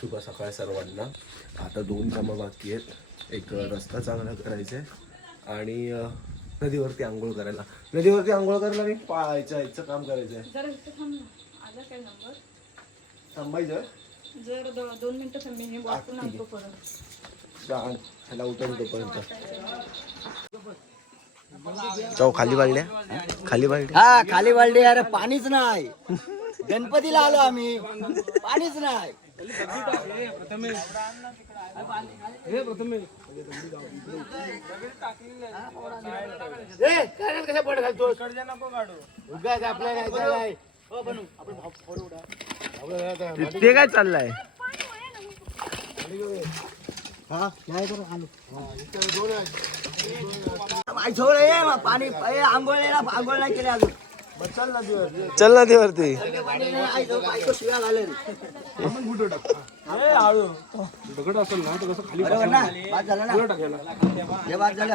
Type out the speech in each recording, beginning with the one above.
शुभ सकाळ सर्वांना. आता दोन कामं बाकी आहेत. एक रस्ता चांगला करायचा आहे आणि नदीवरती आंघोळ करायला. नदीवरती आंघोळ करायला मी पाहायचं याचं काम करायचं आहे. जरा इथं थांब ना. आला काय नंबर थांबायचं? जर दो- दोन मिनिटं थांबी मी वाचून आणतो परत. गाण ह्याला उठवून तोपर्यंत जाऊ खाली बालड्या खाली बालड्या हा खाली वाढले अरे पाणीच नाही. गणपतीला आलो आम्ही. पाणीच नाही. कशा पड घालतो उगाच आपल्या काय. हो. ते काय चाललंय? हा, पाणी ए, आंघोळीला आंघोळ नाही केले अजून. चल पाणी नाही, आई, तो बायको शिव्या घालेल. बरोबर ना बाद झालं ना हे बाद झालं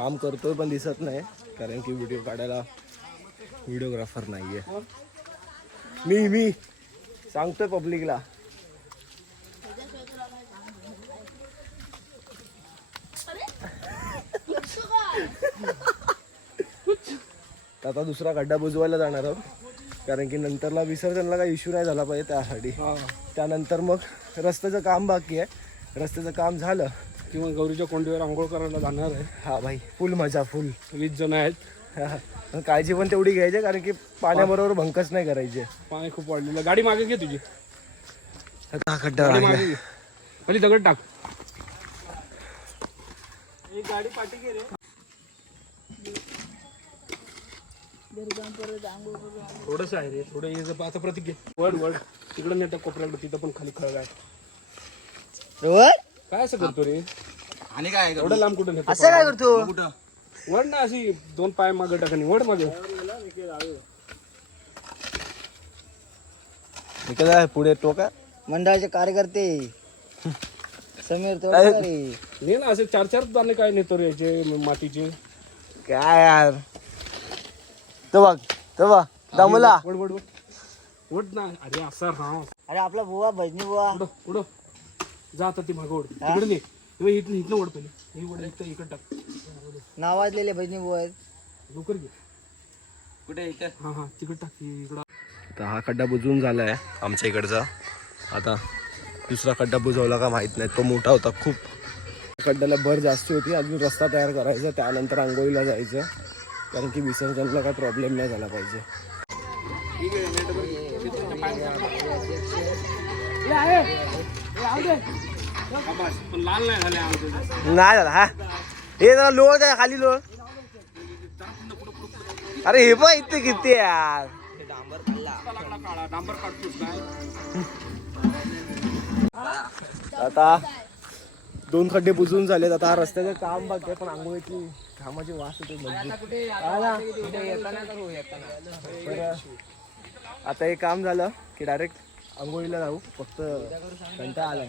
काम करतोय पण दिसत नाही कारण की व्हिडिओ काढायला व्हिडिओग्राफर नाहीये. मी मी सांगतोय पब्लिकला आता दुसरा खड्डा बुजवायला जाणार आहोत कारण की नंतरला विसर्जनला काही इश्यू नाही झाला पाहिजे त्यासाठी. त्यानंतर मग रस्त्याचं काम बाकी आहे. रस्त्याचं काम झालं किंवा गौरीच्या कोंडीवर आंघोळ करायला जाणार आहे. हा भाई फुल मजा फुल. वीस जण आहेत. पण काळजी पण तेवढी घ्यायची कारण की पाण्याबरोबर भंकच नाही करायचे. पाणी खूप वाढलेलं. गाडी मागे घे तुझी. हा खड्डा गाडी राहिला. मागे घे. खाली दगड टाक. थोडस आहे रे थोडं हे जर- आता प्रतीक घे. वड वड तिकडं नाही त्या कोपऱ्याकडे. तिथं पण खाली खळग आहे. काय असं करतो रे? आणि काय एवढं लांब कुठं नेतो असं काय करतो? वड ना अशी दोन पाय मागे टाकानी वड मागे. हे आहे? पुढे टोका. मंडळाचे कार्यकर्ते. समीर तोडकरी ने ना असे चार चार दाणे काय नेतो रे याचे मातीचे? काय यार? तो बघ तो बघ दमला. वड वड वड. वड ना. अरे असा हा. अरे आपला बुवा भजनी बुवा. पुढं पुढं जा आता ती तिकडे नाही तेव्हा इथनं इथनं ओढ पहिले ही ओढ इथं इकडं टाक नावाजलेले भजनी आहेत लवकर घे कुठे इथं हा हा तिकडं टाक ही इकडं तर हा खड्डा बुजवून झाला आहे आमच्या इकडचा आता दुसरा खड्डा बुजवला का माहीत नाही तो मोठा होता खूप खड्ड्याला भर जास्ती होती अजून रस्ता तयार करायचा त्यानंतर आंघोळीला जायचं कारण की विसर्जनला काय प्रॉब्लेम नाही झाला पाहिजे पण लाल नाही झाले आमचे नाही झाला हा? हे जरा लोळ आहे खाली लोळ. अरे हे पण इथे किती यार. काळा डांबर काढतोस काय आता दोन खड्डे बुजून झालेत. आता रस्त्याचं काम बघते पण आंघोळीची कामाची वास येते मजबूत. आता हे काम झालं की डायरेक्ट आंघोळीला जाऊ फक्त कंटाळा आलाय.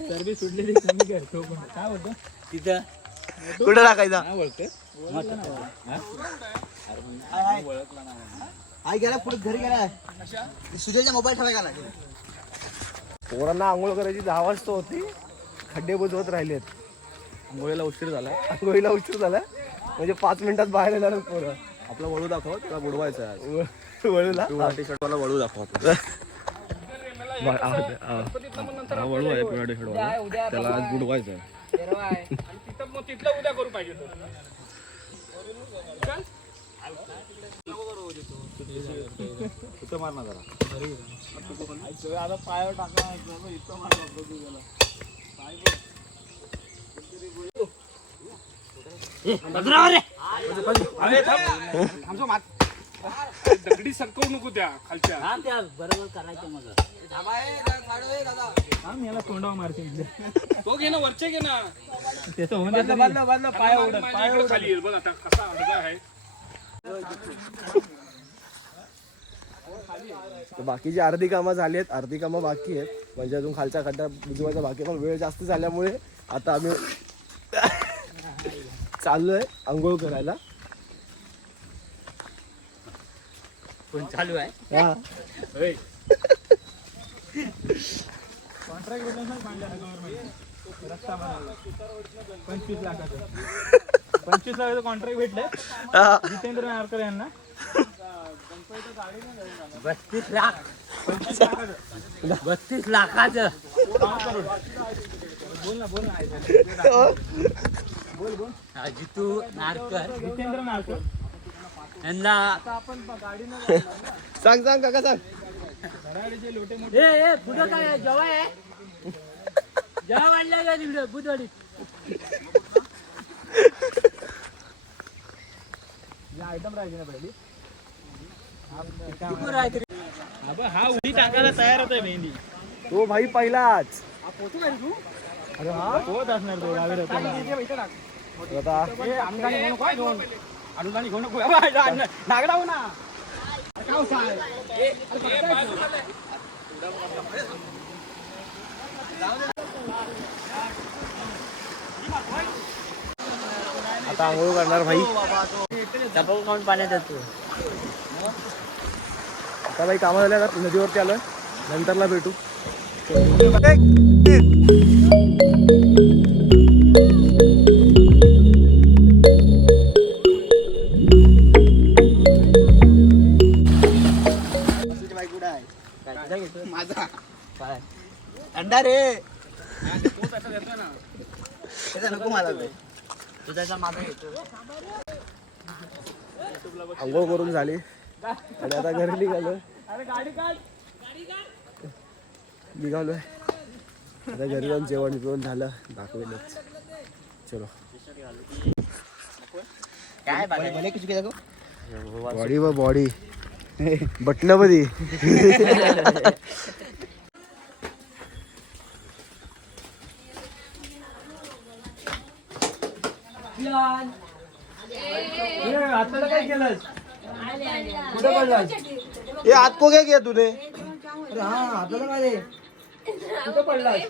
चरबी सुटलेली कमी करतो पण. काय होतं तिथं. कुठं टाकायचा? आई गेला पुढे घरी गेला. सुजयचा मोबाईल ठेवाय गेला. पोरांना आंघोळ करायची दहा वाजता होती. खड्डे बुजवत राहिलेत. आंघोळीला उशीर झाला. आंघोळीला उशीर झाला. म्हणजे पाच मिनिटात बाहेर येणार पोरं. आपला वळू दाखव त्याला बुडवायचा वळूला? टी शर्ट मला वळू दाखव वा- आ- आ- हा, वळू आहे पिराडे खेळवायला त्याला आज बुडवायचं आहे. तिथलं उद्या करू पाहिजे तो. चल. अरे थांब. थांबतो मात. दगडी सरकवू नको त्या खालच्या तो घे ना वरचे घे ना पाय उडत खाली येईल बघ आता कसा अर्धा आहे तर बाकीची अर्धी कामं झाली आहेत अर्धी कामं बाकी आहेत. म्हणजे अजून खालचा खड्डा बुजवायचा बाकी आहे. पण वेळ जास्त झाल्यामुळे आता आम्ही चाललोय आंघोळ करायला. चालू आहे. हा. पंचवीस लाखाचं. पंचवीस लाखाचं कॉन्ट्रॅक्ट भेटलंय. हा. जितेंद्र नारकर यांना. बत्तीस लाख. बत्तीस लाखाचं. बोल ना बोल ना हा, जितू नारकर. जितेंद्र नारकर यांना सांग सांग काका सांग. ए ए पुढं काय? जेव्हा आहे? जेव्हा वाढल्या का तिकडे बुधवाडी आयटम राहायचे ना पहिली. हा उडी टाकायला तयार होतोय मेहंदी तो भाई पहिलाच अरे हा होत असणार तो गावी राहतो आता ए, अनुदानी घेऊ नको हा घेऊन. अनुदानी घेऊ नको. अबे, ना- नागडा हो ना काय होतं आहे? ए, अरे, काय होतं? आता आंघोळ करणार भाई डबल खाऊन पाण्यात येतो आता भाई कामं झाल्या नदीवरती आलोय. नंतरला भेटू. काय अंडा रे. त्याचा नको मला माझा आंघोळ करून झाली. आणि आता घरी निघालोय अरे गाडी काढ निघालोय आता घरी जाऊन जेवण बिवण झालं दाखवेलच चलो बॉडी व बॉडी बटणं मध्ये आता काय केलं ए आत को काय किया तूने कुठं पडलास?